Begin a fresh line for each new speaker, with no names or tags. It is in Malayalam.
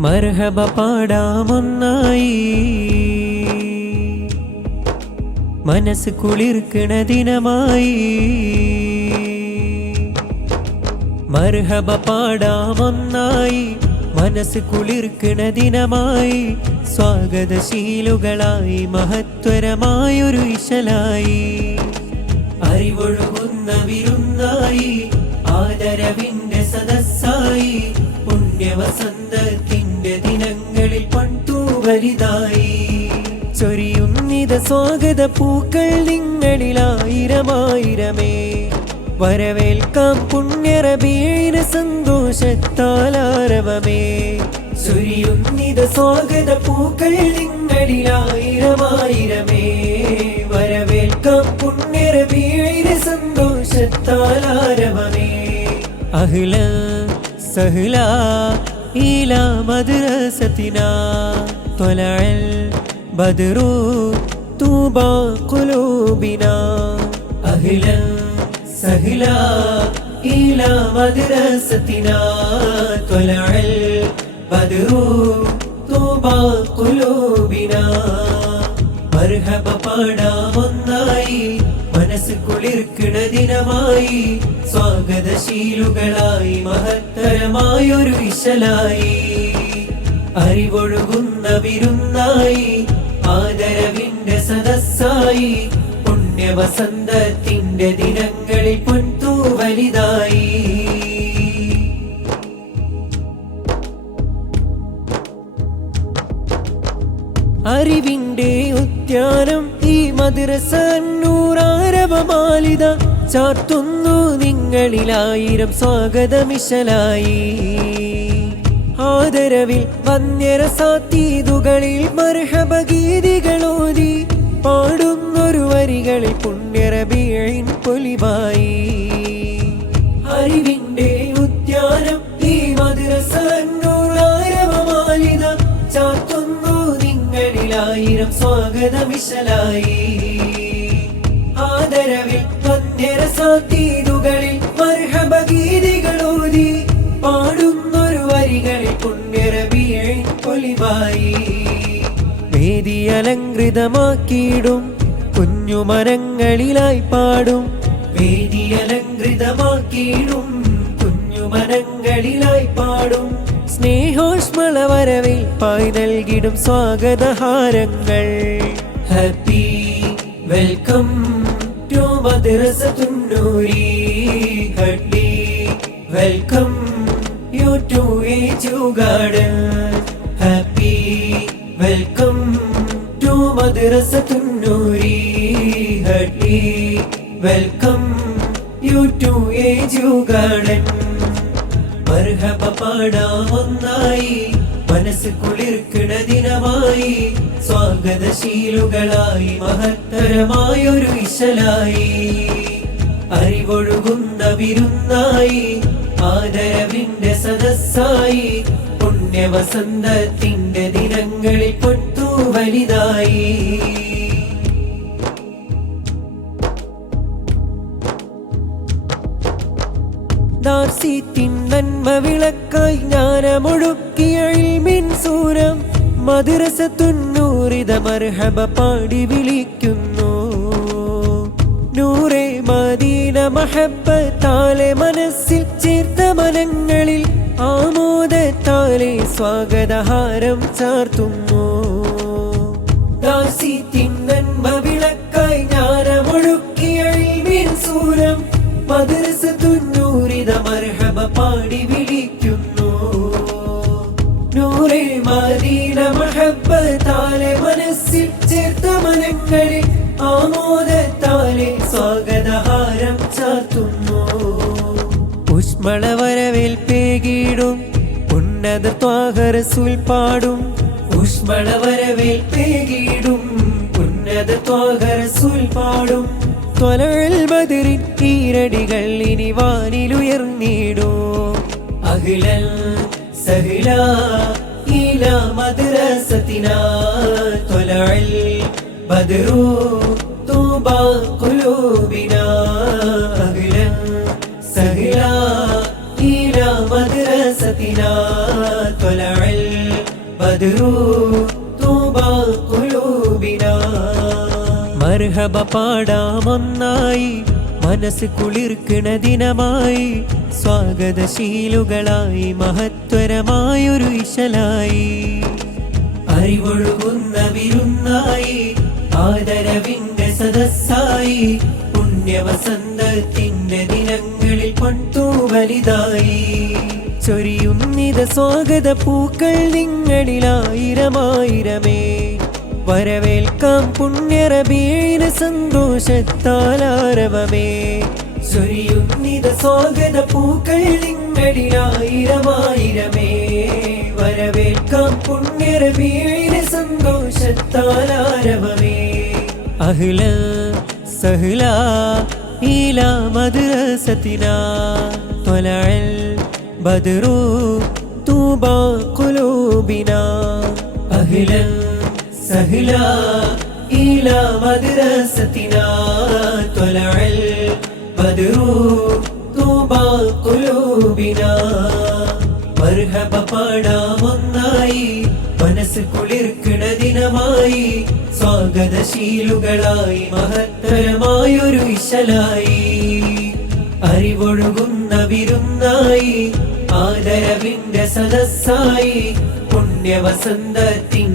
മർഹബ പാടാമൊന്നായി മനസ്സ് കുളിർക്കണ ദിനമായി. മർഹബ പാടാമൊന്നായി മനസ്സ് കുളിർക്കണ ദിനമായി. സ്വാഗതശീലുകളായി മഹത്വരമായൊരു ഇശലായി അറിവൊഴുകുന്ന വിരുന്നായി ആദരവിന്റെ സദസ്സായി പുണ്യവസന്തത്തിന്റെ ദിനങ്ങളിൽ പണ്ടു വലുതായി. ചൊരിയുന്നിത സ്വാഗത പൂക്കൾ നിങ്ങളിലായിരമായിരമേ വരവേൽക്കാം പുണ്യറബീന് സന്തോഷത്താലാരവമേ. ചൊരിയുന്നിത സ്വാഗത പൂക്കൾ നിങ്ങളിലായിരമായിരമേ വരവേൽക്കാം പുണ്യറബീന് സന്തോഷത്താലാരവമേ. അഹ്ല സഹ്ല ഇല മദ്രസത്തിന طلع البدر طوبى قلوبنا أهلا سهلا إلى مدرستنا طلع البدر طوبى قلوبنا മർഹബ പാടാമൊന്നായി മനസ്സ് കുളിർക്കണ ദിനമായി. സ്വാഗതശീലുകളായി മഹത്തരമായൊരു വിശലായി. അറിവൊഴുകുന്ന വിരുന്നായി ആദരവിന്റെ സദസ്സായി. പുണ്യവസന്തത്തിന്റെ ദിനങ്ങളിൽ പൊൻതൂ വലുതായി അറിവിന്റെ ഉദ്യാനം ഈ മദ്രസ നൂറാരവമാലിത ചാർത്തുന്നു നിങ്ങളിലായിരം സ്വാഗതമിശലായി. ആദരവിൽ വന്യര സാത്തീതുകളിൽ മർഹഭഗീതികളോതി പാടുന്നൊരു വരികളിൽ പുണ്യറബീഴിൻ പൊലിവായി. അറിവിന്റെ ഉദ്യാനം ഈ മദ്രസ ചാത്തുന്നു നിങ്ങളിലായിരം സ്വാഗതമിശലായി. വന്യര സാത്തീതുകളിൽ മർഹബ ഗീതികളോതി പാടുന്നൊരു വരികളിൽ പുണ്യറബിയൻ പൊലിവായി വേദി അലങ്കൃതമാക്കിയിടും കുഞ്ഞു മരങ്ങളിലായി പാടും. വേദി അലങ്കൃതമാക്കിയിടും കുഞ്ഞു മരങ്ങളിലായി പാടും. സ്നേഹോഷ്മള വരവിൽ പായി നൽകിടും സ്വാഗതഹാരങ്ങൾ. Happy welcome. ടു മദ്രസത്തുന്നൂരി ഹട്ടി welcome you to ഏജു garden happy welcome to മദ്രസത്തുന്നൂരി ഹട്ടി വെൽക്കം യു ടു ഏജു ഗാർഡൻ മർഹബ പാടാമൊന്നായി മനസ്സ് കുളിർക്കിണ ദിനമായി സ്വാഗതശീലുകളായി മഹത്തരമായൊരു ഇശലായി അറിവൊഴുകുന്ന വിരുന്നായി ആദരവിന്റെ സദസ്സായി പുണ്യവസന്തത്തിന്റെ ദിനങ്ങളിൽ പൊട്ടു വലുതായി. ദാർസീത്തിൻ നന്മ വിളക്കായി ജ്ഞാനമൊഴുക്കിയ ഇൽമിൻ സൂരം മദ്രസ തുന്നൂറിത മർഹബ പാടി വിളിക്കുന്നു. നൂറെ മദീന മഹബത്താലെ മനസ്സിൽ ചേർത്ത മനങ്ങളിൽ ആമോദത്താലെ സ്വാഗതഹാരം ചാർത്തുന്നു. ദാസീത്തിൻ നന്മ വിളക്കായി ജ്ഞാനമൊഴുക്കിയ ഇൽമിൻ സൂരം മർഹബ പാടി വിളിക്കുന്നു ഉഷ്മള വരവേൽപ്പേകിടും ഉന്നത ത്വാഹരസൂൽ പാടും. ഉഷ്മള വരവേൽപ്പേകിടും ഉന്നത ത്വാഹരസൂൽ പാടും. ത്വലൽ ബദറിൻ ഈരടികൾ ഇനി വാനിലുയർന്നിടൂ അഖിലൻ സഹില ഇല മദ്രസത്തിന തൊലൽ ബദറു തൂബ ഖുലൂബിന സഹില إلى مدرستنا طلع ബദ്റു തൂബാ ഖുലൂബിനാ മർഹബ പാടാമൊന്നായി മനസ്സ് കുളിർക്കണ ദിനമായി സ്വാഗതശീലുകളായി മഹത്വരമായൊരു ഇശലായി അറിവൊഴുകുന്ന വിരുന്നായി ആദരവിന്റെ സദസ്സായി പുണ്യവസന്തത്തിന്റെ ദിനങ്ങളിൽ പൊട്ടു വലുതായി ചൊരിയുന്നിത സ്വാഗത പൂക്കൾ നിങ്ങളിലായിരമായിരമേ വരവേൽക്കാം പുണ്യറബീന സന്തോഷത്താലാരവമേ ചൊരിയുന്നിത സ്വാഗത പൂക്കൾ നിങ്ങളിലായിരമായിരമേ വരവേൽക്കാം പുണ്യറബീന സന്തോഷത്താലാരവമേ അഹ്ല സഹ്ല إلى مدرستنا طلع البدر طوبى قلوبنا أهلا سهلا إلى مدرستنا طلع البدر طوبى قلوبنا മർഹബ പാടാമൊന്നായി മനസ്സ് കുളിർക്കണ ദിനമായി സ്വാഗതശീലുകളായി മഹത്തരമായൊരു ഇശലായി അറിവൊഴുകുന്ന വിരുന്നായി ആദരവിന്റെ സദസ്സായി പുണ്യവസന്തത്തിൻ